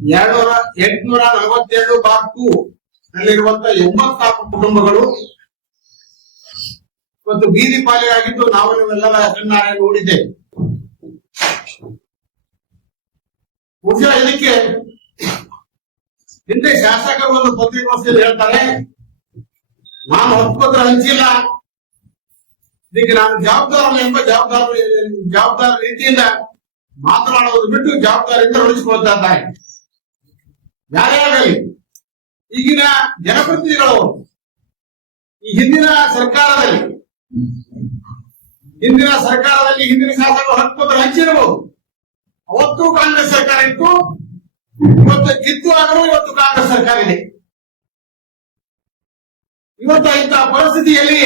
842/2 ನಲ್ಲಿರುವಂತಹ 84 ಕುಟುಂಬಗಳು ಮತ್ತು ಬೀದಿ ಪಾಲಿಯಾಗಿದ್ದು ನಾವು ನೀವೆಲ್ಲ ಕಣ್ಣಾರೆ ನೋಡಿದ್ದೇವೆ. ಬಹುಶಃ ಇದಕ್ಕೆ ಹಿಂದೆ ಶಾಸಕರು ಒಂದು ಪತ್ರಿಕೋಷ್ಠಿಯಲ್ಲಿ ಹೇಳ್ತಾರೆ, ನಾನು ಹಕ್ಕುಪತ್ರ ಹಂಚಿಲ್ಲ, ಇದಕ್ಕೆ ನಾನು ಜವಾಬ್ದಾರ ಎಂಬ ಜವಾಬ್ದಾರ ರೀತಿಯಿಂದ ಮಾತನಾಡುವುದು ಬಿಟ್ಟು ಜವಾಬ್ದಾರಿಯಿಂದ ಉಳಿಸಿಕೊಳ್ತಾ ಇದ್ದಾರೆ. ಯಾರೇ ಆಗಲಿ, ಈಗಿನ ಜನಪ್ರತಿನಿಧಿಗಳು ಈ ಹಿಂದಿನ ಸರ್ಕಾರದಲ್ಲಿ ಹಿಂದಿನ ಶಾಸಕರು ಹಕ್ಕುಪತ್ರ ಹಂಚಿರಬಹುದು. ಅವತ್ತು ಕಾಂಗ್ರೆಸ್ ಸರ್ಕಾರ ಇತ್ತು, ಇವತ್ತು ಕಿತ್ತು ಆದರೂ ಇವತ್ತು ಕಾಂಗ್ರೆಸ್ ಸರ್ಕಾರ ಇದೆ. ಇವತ್ತು ಇಂತಹ ಪರಿಸ್ಥಿತಿಯಲ್ಲಿ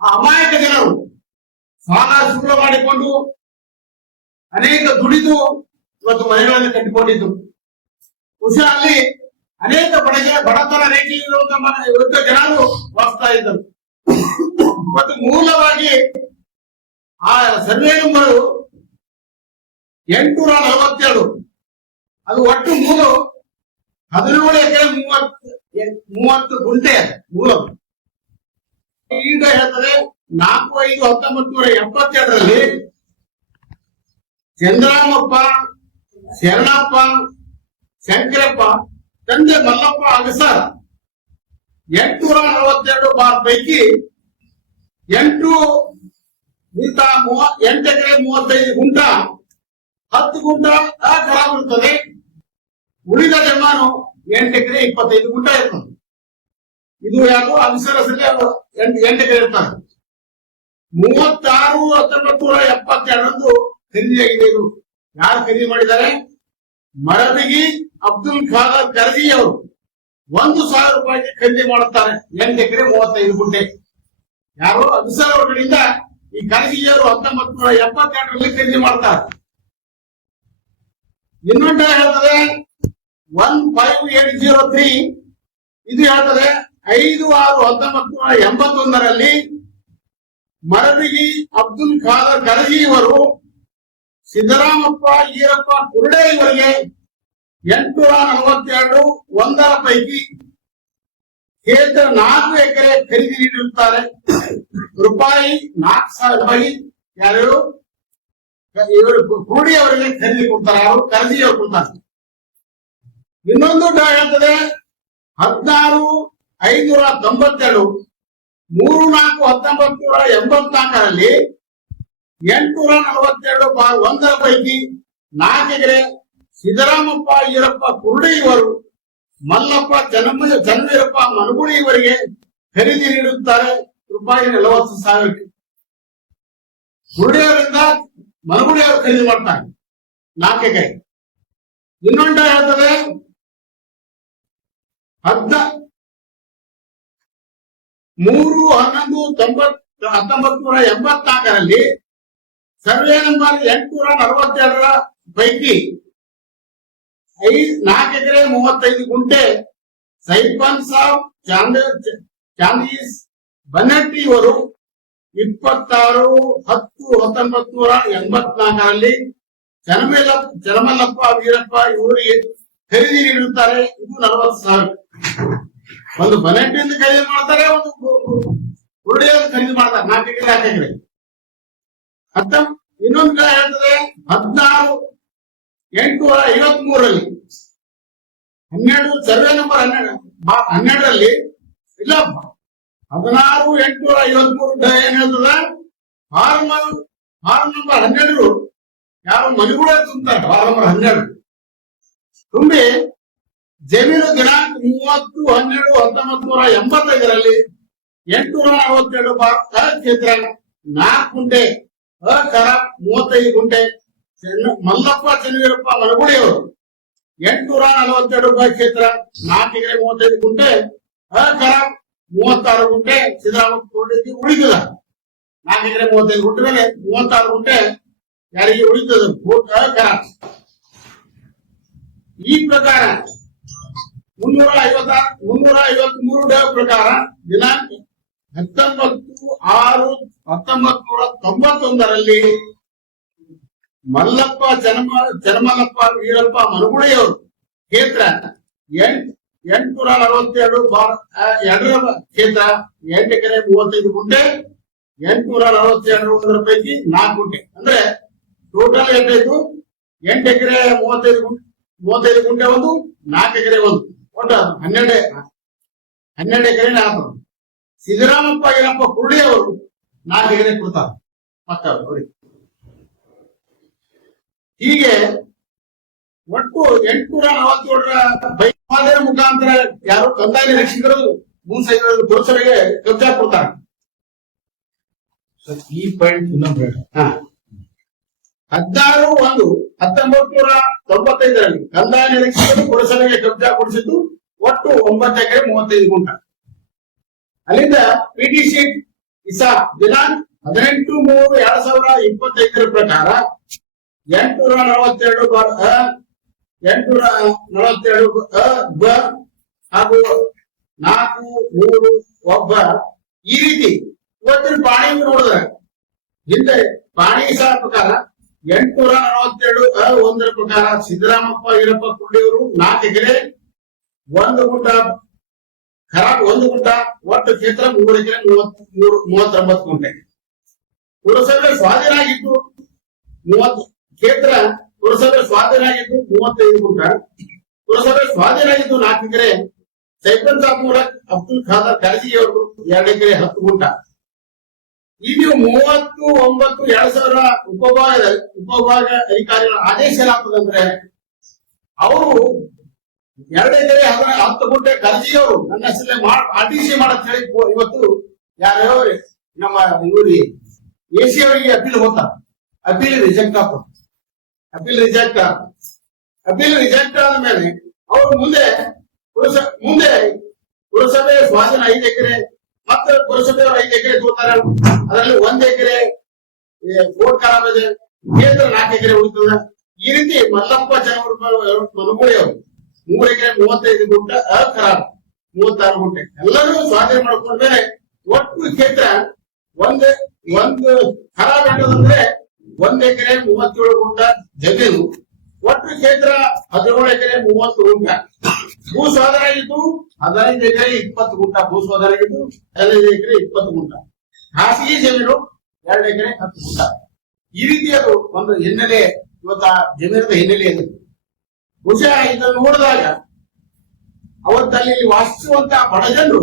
ಅಮಾಯಕ ಜನರು ಸಾಲ ಸುಳ್ಳು ಮಾಡಿಕೊಂಡು ಅನೇಕ ದುಡಿದು ಇವತ್ತು ಮನೆಗಳನ್ನು ಕಟ್ಟಿಕೊಂಡಿದ್ದು. ಬಹುಶಃ ಅಲ್ಲಿ ಅನೇಕ ಬಡತನ ರೇಖೆಯಿರುವಂತಹ ಜನರು ವಾಸಿಸ್ತಾ ಇದ್ದರು. ಮತ್ತು ಮೂಲವಾಗಿ ಆ ಸರ್ವೆ ನಂಬರ್ 847, ಅದು ಒಟ್ಟು ಮೂಲು 17 ಎಕರೆ 30 ಗುಂಟೆ ಮೂಲ. ಈಗ ಹೇಳ್ತದೆ 4/5/1972ರಲ್ಲಿ ಚಂದ್ರಾಮಪ್ಪ, ಶರಣಪ್ಪ, ಶಂಕರಪ್ಪ, ತಂದೆ ಮಲ್ಲಪ್ಪ ಅಗಸರ್ 842 ಪೈಕಿ 8 ಎಕರೆ 35 ಗುಂಟ 10 ಗುಂಟ ಖರಾಬಿರುತ್ತದೆ. ಉಳಿದ ಜಮಾನು 8 ಎಕರೆ 25 ಗುಂಟ ಇರ್ತದೆ. ಇದು ಯಾರು ಅಗಸರಸಲ್ಲಿ 8 ಎಕರೆ ಇರ್ತಾರೆ. 36/1972 ಖರೀದಿಯಾಗಿದೆ. ಇದು ಯಾರು ಖರೀದಿ ಮಾಡಿದ್ದಾರೆ? ಮರಬಿಗಿ ಅಬ್ದುಲ್ ಖಾದರ್ ಕರ್ಜಿ ಅವರು 1,000 ರೂಪಾಯಿಗೆ ಖರೀದಿ ಮಾಡುತ್ತಾರೆ. 8 ಎಕರೆ 35 ಗುಂಟೆ. ಯಾರು? ಅಗಸರ್ ಅವರ ಕಡೆಯಿಂದ ಈ ಕರ್ಜಿಯವರು 1972ರಲ್ಲಿ ಖರೀದಿ ಮಾಡ್ತಾರೆ. ಇನ್ನೊಂದು ಹೇಳ್ತದೆ 15803, ಇದು ಹೇಳ್ತದೆ 5/6/1981ರಲ್ಲಿ ಮರಬಿಗಿ ಅಬ್ದುಲ್ ಖಾದರ್ ಕರ್ಜಿ ಇವರು ಸಿದ್ದರಾಮಪ್ಪ ಈರಪ್ಪ ಕುರುಡೆ ಇವರಿಗೆ 842 1 ಪೈಕಿ ಕ್ಷೇತ್ರ 4 ಎಕರೆ ಖರೀದಿ ನೀಡಿರುತ್ತಾರೆ. ರೂಪಾಯಿ 4,000 ಯಾರು? ಇವರು ಕುರುಡಿ ಅವರಿಗೆ ಖರೀದಿ ಕೊಡ್ತಾರೆ. ಅವರು ಕರ್ಜಿ ಅವರು ಕೊಡ್ತಾರೆ. ಇನ್ನೊಂದು ಹೇಳ್ತದೆ 16/5/92 3/4/1984ರಲ್ಲಿ 842/1 ಪೈಕಿ 4 ಎಕರೆ ಸಿದ್ದರಾಮಪ್ಪ ಈರಪ್ಪ ಕುರುಡಿ ಇವರು ಮಲ್ಲಪ್ಪ ಚನ್ನವೀರಪ್ಪ ಮನಗುಳಿ ಇವರಿಗೆ ಖರೀದಿ ನೀಡುತ್ತಾರೆ. ರೂಪಾಯಿ 40,000. ಕುರುಡಿಯವರಿಂದ ಮನಗುಳಿ ಅವರು ಖರೀದಿ ಮಾಡ್ತಾರೆ 4 ಎಕರೆ. ಇನ್ನೊಂದು ಹೇಳ್ತದೆ 3/11/1984ರಲ್ಲಿ ಸರ್ವೆ ನಂಬರ್ 842 ಪೈಕಿ 4 ಎಕರೆ 35 ಗುಂಟೆ ಸೈಫನ್ ಸಾಬ್ ಚಾಂದೀಸ್ ಬನ್ನಟ್ಟಿ ಇವರು 26/10/1984ರಲ್ಲಿ ಚನ್ನಮಲ್ಲಪ್ಪ ವೀರಪ್ಪ ಇವರಿಗೆ ಖರೀದಿ ನೀಡುತ್ತಾರೆ. ಇದು 40,000. ಒಂದು ಬನ್ನಟ್ಟಿಯಿಂದ ಖರೀದಿ ಮಾಡ್ತಾರೆ, ಒಂದು ಕುರುಡಿಯನ್ನು ಖರೀದಿ ಮಾಡ್ತಾರೆ 4 ಎಕರೆ 4 ಎಕರೆ. ಇನ್ನೊಂದು ಹೇಳ್ತದೆ 16/853ರಲ್ಲಿ 12 ಸರ್ವೆ ನಂಬರ್ 12ರಲ್ಲಿ ಇಲ್ಲ 16/853 ಏನ್ ಹೇಳ್ತದ? ಫಾರ್ಮ್ ನಂಬರ್ 12 ಯಾರು ಮನೆಗೂಡ ತುಂಬುತ್ತಾರೆ. ಫಾರ್ಮ್ ನಂಬರ್ 12 ತುಂಬಿ ಜಮೀನು ದಿನಾಂಕ 30/12/1985ರಲ್ಲಿ 847 ಕ್ಷೇತ್ರ 4 ಗುಂಟೆ ಅಖರ 35 ಗುಂಟೆ ಮಲ್ಲಪ್ಪ ಚನ್ನವೀರಪ್ಪ ಮನಗುಳಿ ಅವರು 842 ಕ್ಷೇತ್ರ 4 ಎಕರೆ 35 ಗುಂಟೆ ಅಖರ 36 ಗುಂಟೆ ಸಿದ್ದರಾಮಪ್ಪ ಉಳಿತದ. 4 ಎಕರೆ 35 ಗುಂಟೆ ಮೇಲೆ 36 ಗುಂಟೆ ಯಾರಿಗೆ ಉಳಿತದ ಅಖರ. ಈ ಪ್ರಕಾರ 353 ಪ್ರಕಾರ ದಿನಾಂಕ 19/6/1991ರಲ್ಲಿ ಮಲ್ಲಪ್ಪ ಚನ್ನಮಲ್ಲಪ್ಪ ವೀರಪ್ಪ ಮನಗುಳಿಯವರು ಕ್ಷೇತ್ರ 842 ಎರಡರ ಕ್ಷೇತ್ರ 8 ಎಕರೆ 35 ಗುಂಟೆ 842 ಪೈಕಿ 4 ಗುಂಟೆ ಅಂದ್ರೆ ಟೋಟಲ್ ಎಷ್ಟಾಯ್ತು 8 ಎಕರೆ 35 ಗುಂಟೆ ಒಂದು 4 ಎಕರೆ ಒಂದು ಒಟ್ಟು 12 ಎಕರೆ ಆತು. ಸಿದ್ದರಾಮಪ್ಪ ಏನಪ್ಪ ಕುರುಳಿ ಅವರು 4 ಎಕರೆ ಕೊಡ್ತಾರೆ ಮತ್ತ ಅವ್ರಿಗೆ. ಹೀಗೆ ಒಟ್ಟು 847 ಬೈಪಾದ ಮುಖಾಂತರ ಯಾರು ಕಂದಾಯ ನಿರೀಕ್ಷಕರು ಪುರಸಭೆಗೆ ಕಬ್ಜಾ ಕೊಡ್ತಾರೆ. ಈ ಪಾಯಿಂಟ್ 16/1/1995 ಕಂದಾಯ ನಿರೀಕ್ಷಕರು ಪುರಸಭೆಗೆ ಕಬ್ಜಾ ಕೊಡಿಸಿದ್ದು ಒಟ್ಟು 9 ಎಕರೆ 35 ಗುಂಟ. ಅಲ್ಲಿಂದ ಪಿಟಿಸಿ ಇಸಾ ದಿನಾಂಕ 18/3/2025 ಪ್ರಕಾರ 842 ಹಾಗೂ 431 ಈ ರೀತಿ ಇವತ್ತಿನ ಪಾಣಿ ನೋಡಿದ್ರೆ ಹಿಂದೆ ಪಾಣಿ ಇಸಾ ಪ್ರಕಾರ 842 ಪ್ರಕಾರ ಸಿದ್ದರಾಮಪ್ಪ ಈರಪ್ಪ ಕುರುಳಿಯವರು 4 ಎಕರೆ 1 ಗುಂಟ ಖರಾಬ್ 1 ಗುಂಟ ಒಟ್ಟು ಕ್ಷೇತ್ರ 3 ಎಕರೆ 39 ಗುಂಟೆ. ಪುರಸಭೆ ಸ್ವಾಧೀನ ಆಗಿದ್ದು 30 ಕ್ಷೇತ್ರ ಪುರಸಭೆ ಸ್ವಾಧೀನ ಆಗಿದ್ದು 35 ಗುಂಟ. ಪುರಸಭೆ ಸ್ವಾಧೀನ ಆಗಿದ್ದು 4 ಎಕರೆ ಸೈಫನ್ ಸಾಬ್ ಅಬ್ದುಲ್ ಖಾದರ್ ಖಾಜಿಯವರು 2 ಎಕರೆ 10 ಗುಂಟ. ಈ ನೀವು 30/9/2000 ಉಪವಿಭಾಗ ಅಧಿಕಾರಿಗಳ ಆದೇಶ ಏನಾಗ್ತದಂದ್ರೆ ಅವರು 2 ಎಕರೆ 10 ಗುಂಟೆ ಖರ್ಜಿಯವರು ನನ್ನ ಹೆಸರಲ್ಲೇ ಆರ್ಟಿಸಿ ಮಾಡತ್ ಹೇಳಿ ಇವತ್ತು ಯಾರ್ಯಾವ ನಮ್ಮ ಇವ್ರಿಗೆ ಎಸಿ ಅವರಿಗೆ ಅಪೀಲ್ ಹೋಗ್ತಾರೆ. ಅಪೀಲ್ ರಿಜೆಕ್ಟ್ ಆಗ್ತದೆ. ಅಪೀಲ್ ರಿಜೆಕ್ಟ್ ಆದ ಮೇಲೆ ಅವರು ಮುಂದೆ ಪುರಸಭೆ ಸ್ವಾಧೀನ 5 ಎಕರೆ ಮತ್ತೆ ಪುರಸಭೆಯವರು 5 ಎಕರೆ ತಗೋತಾರೆ. ಅದರಲ್ಲಿ 1 ಎಕರೆ ಕೋರ್ಟ್ ಖರಾಬ್ ಇದೆ, ಕ್ಷೇತ್ರ 4 ಎಕರೆ ಉಳಿತದ. ಈ ರೀತಿ ಮಲ್ಲಪ್ಪ ಮನುಗುಳಿ ಅವರು 3 ಎಕರೆ 35 ಗುಂಟ ಖರಾಬ್ 36 ಗುಂಟೆ ಎಲ್ಲರೂ ಸ್ವಾಧೀನ ಮಾಡ್ಕೊಂಡ್ಮೇಲೆ ಒಟ್ಟು ಕ್ಷೇತ್ರ ಒಂದು ಖರಾಬ್ ಏನಂದ್ರೆ 1 ಎಕರೆ 37 ಗುಂಟ ಜಮೀನು, ಒಟ್ಟು ಕ್ಷೇತ್ರ 17 ಎಕರೆ 30 ಗುಂಟ. ಭೂ ಸ್ವಾಧೀನ ಆಗಿದ್ದು 15 ಎಕರೆ 20 ಗುಂಟ. ಭೂ ಸ್ವಾಧೀನ ಆಗಿದ್ದು 15 ಎಕರೆ 20 ಗುಂಟ. ಖಾಸಗಿ ಜಮೀನು 2 ಎಕರೆ 10 ಗುಂಟ. ಈ ರೀತಿ ಅದು ಒಂದು ಹಿನ್ನೆಲೆ, ಇವತ್ತ ಜಮೀನಿನ ಹಿನ್ನೆಲೆ ಇದೆ. ಬಹುಶಃ ಇದನ್ನು ನೋಡಿದಾಗ ಅವತ್ತಲ್ಲಿ ವಾಸಿಸುವಂತ ಬಡ ಜನರು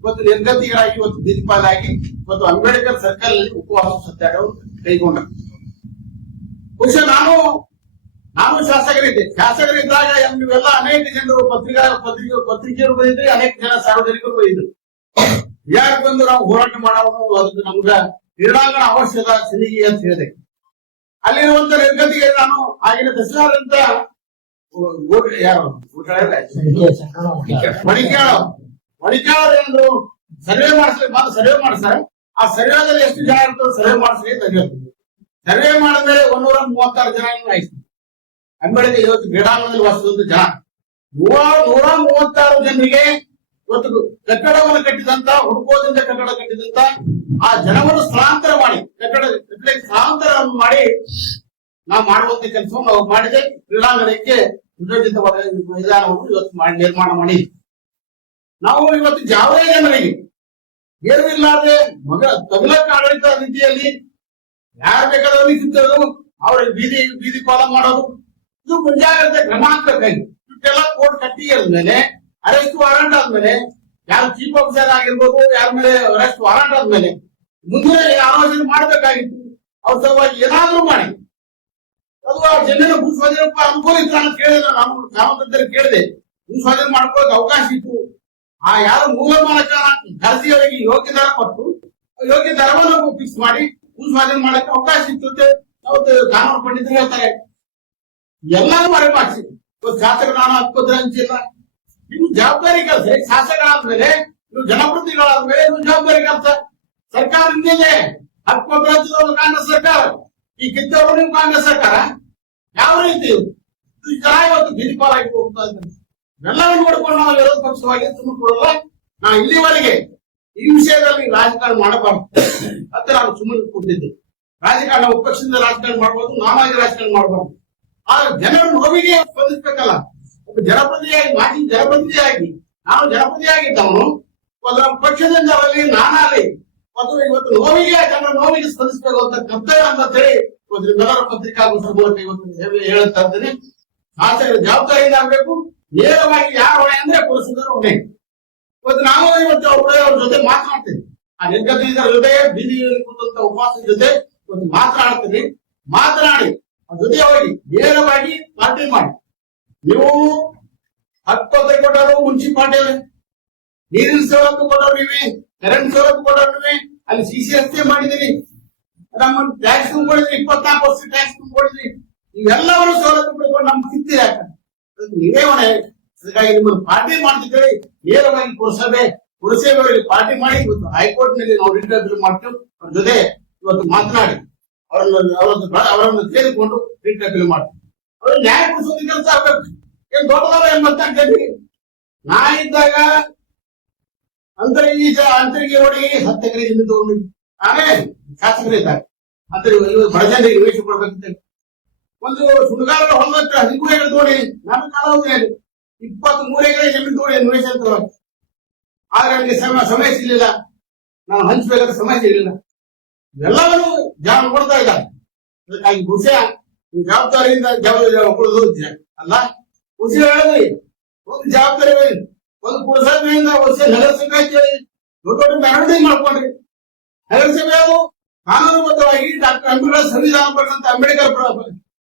ಇವತ್ತು ನಿರ್ಗತಿಗಳಾಗಿ ಇವತ್ತು ಬೀದಿಪಾಲಾಗಿ ಇವತ್ತು ಅಂಬೇಡ್ಕರ್ ಸರ್ಕಲ್ ನಲ್ಲಿ ಉಪವಾಸ ಸತ್ಯಾಗ್ರಹ ಕೈಗೊಂಡ. ಬಹುಶಃ ನಾನು ಶಾಸಕರಿದ್ದಾಗ ನೀವೆಲ್ಲ ಅನೇಕ ಜನರು ಪತ್ರಿಕೆಯರು ಬರೆದಿದ್ರೆ, ಅನೇಕ ಜನ ಸಾರ್ವಜನಿಕರು ಬರೆದಿದ್ರು. ಯಾಕೆ ಬಂದು ನಾವು ಹೋರಾಟ ಮಾಡೋದು, ಅದಕ್ಕೆ ನಮ್ಗ ಕ್ರೀಡಾಂಗಣ ಅವಶ್ಯಕ ಸಿನಿಗಿ ಅಂತ ಹೇಳಿದೆ. ಅಲ್ಲಿರುವಂತ ನಿರ್ಗತಿಗೆ ನಾನು ಆಗಿನ ತಹಸೀಲ್ದಾರ್ ಮಣಿಕ್ಯಾಳ ಎಂದು ಸರ್ವೆ ಮಾಡಿಸ್ತಾರೆ. ಆ ಸರ್ವೆದಲ್ಲಿ ಎಷ್ಟು ಜನ ಇರ್ತದೆ ಸರ್ವೆ ಮಾಡಿಸ್ಲಿ ಅಂತ ಹೇಳ್ತೀವಿ. ಸರ್ವೆ ಮಾಡಿದ್ಮೇಲೆ 136 ಜನ ಆಯ್ತು. ಅಂಬೇಡ್ಕರ್ ಇವತ್ತು ಕ್ರೀಡಾಂಗಣದಲ್ಲಿ ವಾಸಿಸುವಂತ ಜನ 136 ಜನರಿಗೆ ಇವತ್ತು ಕಟ್ಟಡವನ್ನು ಕಟ್ಟಿದಂತ ಹುಡುಕೋದಿಂದ ಕಟ್ಟಡ ಕಟ್ಟಿದಂತ ಆ ಜನವನ್ನು ಸ್ಥಳಾಂತರ ಮಾಡಿ ಕಟ್ಟಡಕ್ಕೆ ಸ್ಥಳಾಂತರವನ್ನು ಮಾಡಿ ನಾವು ಮಾಡುವಂತ ಕೆಲಸವನ್ನು ನಾವು ಮಾಡಿದೆ. ಕ್ರೀಡಾಂಗಣಕ್ಕೆ ಸುಸಜ್ಜಿತವಾದ ಮೈದಾನವನ್ನು ಇವತ್ತು ನಿರ್ಮಾಣ ಮಾಡಿ ನಾವು ಇವತ್ತು ಯಾವುದೇ ಜನರಿಗೆ ಏನು ಇಲ್ಲಾದ್ರೆ ತಮಿಳಕ ಆಡಳಿತ ರೀತಿಯಲ್ಲಿ ಯಾರು ಬೇಕಾದವರಿಗೆ ಸಿಗ್ತದು ಅವ್ರಿಗೆ ಬೀದಿ ಪಾಲ ಮಾಡೋದು, ಇದು ಮುಂಜಾಗ್ರತೆ ಕ್ರಮ ಹಾಕ್ಬೇಕಾಗಿ. ಇಷ್ಟೆಲ್ಲ ಕೋರ್ಟ್ ಕಟ್ಟಿ ಆದ್ಮೇಲೆ ಅರೆಸ್ಟ್ ವಾರಂಟ್ ಆದ್ಮೇಲೆ ಯಾರು ಚೀಫ್ ಆಫೀಸರ್ ಆಗಿರ್ಬೋದು, ಯಾರ ಮೇಲೆ ಅರೆಸ್ಟ್ ವಾರಂಟ್ ಆದ್ಮೇಲೆ ಮುಂದೆ ಆಲೋಚನೆ ಮಾಡ್ಬೇಕಾಗಿತ್ತು. ಅವ್ರ ಸಲುವಾಗಿ ಏನಾದ್ರೂ ಮಾಡಿ ಅದು ಆ ಜಮೀನು ಭೂ ಸ್ವಾಧೀನಕ್ಕೆ ಅನುಕೂಲ ಇತ್ತು ಅಂತ ಕೇಳಿದ್ರೆ ನಾನು ಗ್ರಾಮದಲ್ಲಿ ಕೇಳಿದೆ. ಭೂ ಸ್ವಾಧೀನ ಮಾಡ್ಕೊಳ್ಳೋಕೆ ಅವಕಾಶ ಇತ್ತು. ಆ ಯಾರು ಮೂಲ ಮಾಲಕ ಖಾಸಗಿಯವರಿಗೆ ಯೋಗ್ಯ ದರ ಕೊಟ್ಟು ಯೋಗ್ಯ ದರವನ್ನು ಫಿಕ್ಸ್ ಮಾಡಿ ಭೂ ಸ್ವಾಧೀನ ಮಾಡಕ್ಕೆ ಅವಕಾಶ ಇತ್ತು ಅಂತ ಅವತ್ತು ಕಾನೂನು ಪಂಡಿತರು ಹೇಳ್ತಾರೆ. ಎಲ್ಲರೂ ಮರೆಮಾಡಿಸಿ ಶಾಸಕ ನಾನು ಹಕ್ಕೋದ್ರೆ ಹಂಚಿಲ್ಲ. ನಿಮ್ ಜವಾಬ್ದಾರಿ ಕೆಲಸ. ಶಾಸಕರಾದ್ಮೇಲೆ ನೀವು ಜನಪ್ರತಿನಿಧಿಗಳಾದ್ಮೇಲೆ ನಿಮ್ ಜವಾಬ್ದಾರಿ ಕೆಲಸ. ಸರ್ಕಾರ ಹಿಂದಿದೆ, ಹಕ್ಕೋದ್ರೆ ಕಾಂಗ್ರೆಸ್ ಸರ್ಕಾರ, ಈ ಕಿತ್ತವರು ನೀವು ಕಾಂಗ್ರೆಸ್ ಸರ್ಕಾರ. ಯಾವ ರೀತಿ ಜನ ಇವತ್ತು ಬೀದಿಪಾಲಾಗಿ ಹೋಗ್ತಾ ಇದ್ದಾರೆ. ಎಲ್ಲರೂ ನೋಡ್ಕೊಂಡು ನಾವು ವಿರೋಧ ಪಕ್ಷವಾಗಿ ತುಂಬಿಕೊಡಲ್ಲ. ನಾವು ಇಲ್ಲಿವರೆಗೆ ಈ ವಿಷಯದಲ್ಲಿ ರಾಜಕಾರಣ ಮಾಡಬಾರ್ದು ಅಂತ ನಾನು ಸುಮ್ಮನೆ ಕೊಟ್ಟಿದ್ದೆ. ರಾಜಕಾರಣ ವಿಪಕ್ಷದಿಂದ ರಾಜಕಾರಣ ಮಾಡಬಹುದು, ನಾನಾಗಿ ರಾಜಕಾರಣ ಮಾಡಬಾರ್ದು. ಆ ಜನರ ನೋವಿಗೆ ಸ್ಪಂದಿಸಬೇಕಲ್ಲ. ಜನಪ್ರತಿನಿಧಿಯಾಗಿ ಮಾಜಿ ಜನಪ್ರತಿನಿಧಿಯಾಗಿ ನಾನು ಜನಪ್ರತಿನಿಧಿಯಾಗಿದ್ದವನು ಪಕ್ಷದಿಂದ ಅವರಲ್ಲಿ ನಾನಾಗಲಿ ಮತ್ತು ಇವತ್ತು ನೋವಿಗೆ ಜನರ ನೋವಿಗೆ ಸ್ಪಂದಿಸಬೇಕು ಅಂತ ಕರ್ತವ್ಯ ಅಂತ ಹೇಳಿ ಇವತ್ತು ನಿಮ್ಮೆಲ್ಲರ ಪತ್ರಿಕಾಗೋಷ್ಠಿ ಮೂಲಕ ಇವತ್ತು ಹೇಳುತ್ತಾ ಇದ್ದೇನೆ. ಶಾಸಕರ ಜವಾಬ್ದಾರಿಯಿಂದ ಆಗಬೇಕು. ನೇರವಾಗಿ ಯಾರ ಹೊಣೆ ಅಂದ್ರೆ ಪುರಸಭೆಯವರು ಹೊಣೆ. ಇವತ್ತು ನಾವು ಇವತ್ತು ಅವ್ರ ಜೊತೆ ಮಾತನಾಡ್ತೇವೆ. ಆ ನಿರ್ಗತಿತರ ಜೊತೆ ಬೀದಿಯಲ್ಲಿ ಕೂತಂತ ಉಪವಾಸದ ಜೊತೆ ಇವತ್ತು ಮಾತನಾಡ್ತೇವೆ. ಮಾತನಾಡಿ ಅವ್ರ ಜೊತೆ ಹೋಗಿ ನೇರವಾಗಿ ಪಾರ್ಟಿ ಮಾಡಿ. ನೀವು 10 ಕೊಟ್ಟರು ಮುನ್ಸಿಪಾಲ್ಟಿಯಲ್ಲಿ ನೀರಿನ ಸವಲತ್ತು ಕೊಟ್ಟರು ನೀವೇ, ಕರೆಂಟ್ ಸವಲತ್ತು ಕೊಟ್ಟರು ನೀವೇ, ಅಲ್ಲಿ ಸಿಸಿ ರಸ್ತೆ ಮಾಡಿದಿರಿ, ನಮ್ಮ ಟ್ಯಾಕ್ಸ್ ತುಂಬಿದ್ರಿ, 24% ಟ್ಯಾಕ್ಸ್ ತುಂಬಿದ್ರಿ. ಇವೆಲ್ಲವರು ಸವಲತ್ತು ಪಡ್ಕೊಂಡು ನಮ್ಗೆ ಸಿಗ್ತಿದೆ. ಯಾಕಂದ್ರೆ ನೀವೇ ಹೊಣೆ. ಹಾಗಾಗಿ ನಿಮ್ಮನ್ನು ಪಾರ್ಟಿ ಮಾಡ್ತಿದ್ದೇವೆ. ನೇರವಾಗಿ ಪುರಸಭೆಯವರಿಗೆ ಪಾರ್ಟಿ ಮಾಡಿ ಇವತ್ತು ಹೈಕೋರ್ಟ್ ನಲ್ಲಿ ನಾವು ರಿಟ್ ಅಪೀಲ್ ಮಾಡ್ತೇವೆ. ಅವ್ರ ಜೊತೆ ಇವತ್ತು ಮಾತನಾಡಿ ಅವರನ್ನು ಕೇಳಿಕೊಂಡು ರಿಟ್ ಅಪೀಲ್ ಮಾಡ್ತೀವಿ. ಅವ್ರಿಗೆ ನ್ಯಾಯ ಕೊಡಿಸೋದು ಕೆಲಸ ಆಗ್ಬೇಕು. ಏನ್ ದೊಡ್ಡದಲ್ಲ ಎಂಬತ್ತಾಗ್ತೇನೆ. ನಾ ಇದ್ದಾಗ ಅಂತರಿಗೆ ನೋಡಿ 10 ಎಕರೆ ಜಮೀನು ತಗೊಂಡು ನಾನೇ ಶಾಸಕರು ಇದ್ದಾಗ ಬಡ ಜನರಿಗೆ ನಿವೇಶ ಕೊಡ್ಬೇಕಂತ ಒಂದು ಸುಡುಗಾರ ಹೊಲದಷ್ಟು 13 ಎಕರೆ ತಗೊಂಡಿ ನನ್ನ ಕಾಲಾವಧಿಯಲ್ಲಿ 23 ಎಕರೆ ಜಮೀನು ತಗೊಂಡಿ ನಿವೇಶ ಅಂತ. ಆದ್ರೆ ನನಗೆ ಸಮಯ ಸಿಗಲಿಲ್ಲ, ನಾನು ಹಂಚಬೇಕಾದ ಸಮಯ ಸಿಗಲಿಲ್ಲ. ಇವೆಲ್ಲವನ್ನು ಜನ ಕೊಡ್ತಾ ಇದ್ದಾರೆ. ಅದಕ್ಕಾಗಿ ಬಹುಶಃ ಜವಾಬ್ದಾರಿಯಿಂದ ಅಲ್ಲ ಖುಷಿ ಹೇಳಿದ್ರಿ. ಒಂದು ಜವಾಬ್ದಾರಿ ಒಂದು ಪುರಸಭೆಯಿಂದ ನಗರಸಭೆ ಹೇಳಿ ದೊಡ್ಡ ದೊಡ್ಡ ಮೆರವಣಿಗೆ ಮಾಡ್ಕೊಂಡ್ರಿ. ನಗರಸಭೆ ಅದು ಕಾನೂನುಬದ್ಧವಾಗಿ ಡಾಕ್ಟರ್ ಅಂಬೇಡ್ಕರ್ ಸಂವಿಧಾನ ಬರೆದಂತ ಅಂಬೇಡ್ಕರ್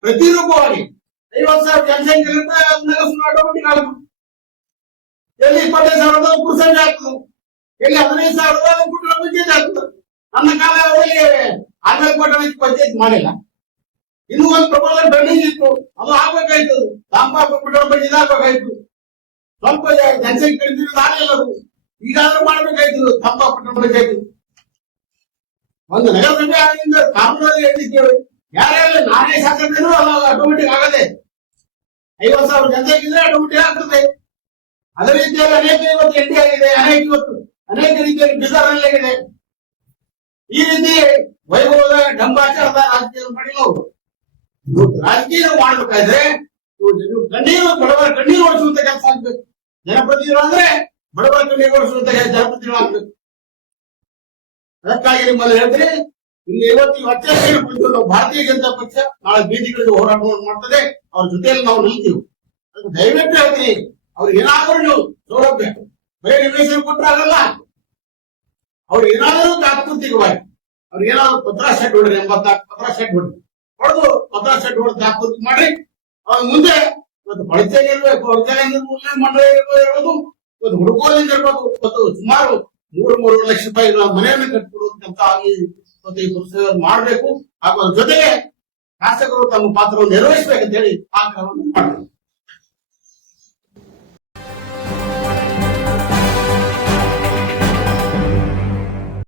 ಪ್ರತಿರೂಪವಾಗಿ 50,000 ಜನಸಂಖ್ಯೆ ನಗರಸಭೆ ಆಟೋಮೆಟಿಕ್ ಆಗುತ್ತೆ. ಎಲ್ಲಿ 25,000 ಪುರಸಭೆ ಆಗ್ತದೆ, ಎಲ್ಲಿ 15,000 ಪುಟ್ಟ ಪಂಚಾಯತ್ ಆಗ್ತದೆ. ನನ್ನ ಕಾಲದಲ್ಲಿ ಆಮೇಲೆ ಪಂಚಾಯತ್ ಮಾಡಿಲ್ಲ. ಇನ್ನೂ ಒಂದು ಪ್ರಮಾಣ ಬೆಂಡಿಂಗ್ ಇತ್ತು, ಅದು ಆಗ್ಬೇಕಾಯ್ತು. ದಾಂಪಾಪ ಪುಟ್ಟ ಪಂಚಾಯತ್ ಆಗ್ಬೇಕಾಯ್ತು. ಸ್ವಲ್ಪ ಜನಸಂಖ್ಯೆ ಕಡಿಮೆ ಆಗಲಿಲ್ಲ. ಈಗಾದ್ರೂ ಮಾಡ್ಬೇಕಾಯ್ತು ದಾಂಪಾಪಟ್ಟಣ ಪಂಚಾಯತ್. ಒಂದು ನಗರಸಭೆ ಆಗಿಂದ ಕಾನೂನಲ್ಲಿ ಹೇಳಿದ್ದೇವೆ. ಯಾರ್ಯಾರು ನಾನೇ ಶಾಸಕರು ಅಲ್ಲ ಆಟೋಮೆಟಿಕ್ ಆಗದೆ. 50,000 ಜನಸಂಖ್ಯೆ ಇದ್ರೆ ಆಟೋಮೆಟಿಕ್ ಆಗ್ತದೆ. ಅದೇ ರೀತಿಯಲ್ಲಿ ಅನೇಕ ಇವತ್ತು ಎನ್ಡಿ ಆಗಿದೆ, ಅನೇಕ ರೀತಿಯಲ್ಲಿ ಬಿಜಾರ್ನಲ್ಲಾಗಿದೆ. ಈ ರೀತಿ ವೈಭವದ ಡಂಬಾಚಾರದ ರಾಜಕೀಯ ಮಾಡಿಲ್ಲ ಅವರು. ರಾಜಕೀಯ ಮಾಡ್ಬೇಕಾದ್ರೆ ಬಡವರ ಕಣ್ಣೀರು ಓಡಿಸುವಂತ ಕೆಲಸ ಆಗ್ಬೇಕು. ಜನಪ್ರತಿನಿಧಿಗಳು ಅಂದ್ರೆ ಬಡವರ ಕಣ್ಣೀರು ಓಡಿಸುವಂತ ಜನಪ್ರತಿನಿಧಿಗಳು ಆಗ್ಬೇಕು. ಅದಕ್ಕಾಗಿ ನಿಮ್ಮಲ್ಲಿ ಹೇಳಿದ್ರೆ ಇಲ್ಲಿ ಇವತ್ತು ಅತ್ಯಾಚಾರ ಕುರಿತು ನಾವು ಭಾರತೀಯ ಜನತಾ ಪಕ್ಷ ನಾಳೆ ಬೀದಿಗಳಿಗೆ ಹೋರಾಟವನ್ನು ಮಾಡ್ತದೆ. ಅವ್ರ ಜೊತೆಯಲ್ಲಿ ನಾವು ನಿಲ್ತೀವಿ. ಅದಕ್ಕೆ ದಯವಿಟ್ಟು ಹೇಳ್ತೀನಿ, ಅವ್ರಿಗೆ ಏನಾದರೂ ನೀವು ಸೌಲಭ್ಯ ಬರೀ ನಿವೇಶನ ಕೊಟ್ಟರೆ ಆಗಲ್ಲ. ಅವ್ರು ಏನಾದರೂ ತಾತ್ಪೂರ್ತಿಕವಾಗಿ ಅವ್ರಿಗೆ ಏನಾದ್ರು ಪತ್ರ ಸೆಟ್ ಹೊಡ್ರಿ, 84 ಪತ್ರ ಸೆಟ್ ಹೊಡ್ರಿ, ಹೊಡೆದು ಪತ್ರ ಸೆಟ್ ಹೊಡೆದು ತಾತ್ಪೂರ್ತಿ ಮಾಡ್ರಿ. ಅವ್ರ ಮುಂದೆ ಇವತ್ತು ಬಡಚೇರಿ ಇರ್ಬೇಕು, ಮಂಡಳ ಇರ್ಬೋದು, ಇವತ್ತು ಹುಡುಕೋಲಿಂದ ಇರ್ಬೋದು. ಇವತ್ತು ಸುಮಾರು 3 ಲಕ್ಷ ರೂಪಾಯಿ ಮನೆಯನ್ನು ಕಟ್ಕೊಡುವಂತ ಆಗಿ ಇವತ್ತು ಈ ಪುರಸಭೆಯವರು ಮಾಡಬೇಕು. ಹಾಗೂ ಅದ್ರ ಜೊತೆಗೆ ಶಾಸಕರು ತಮ್ಮ ಪಾತ್ರವನ್ನು ನಿರ್ವಹಿಸಬೇಕಂತ ಹೇಳಿ ಆಗ್ರಹವನ್ನು ಮಾಡ್ತಾರೆ.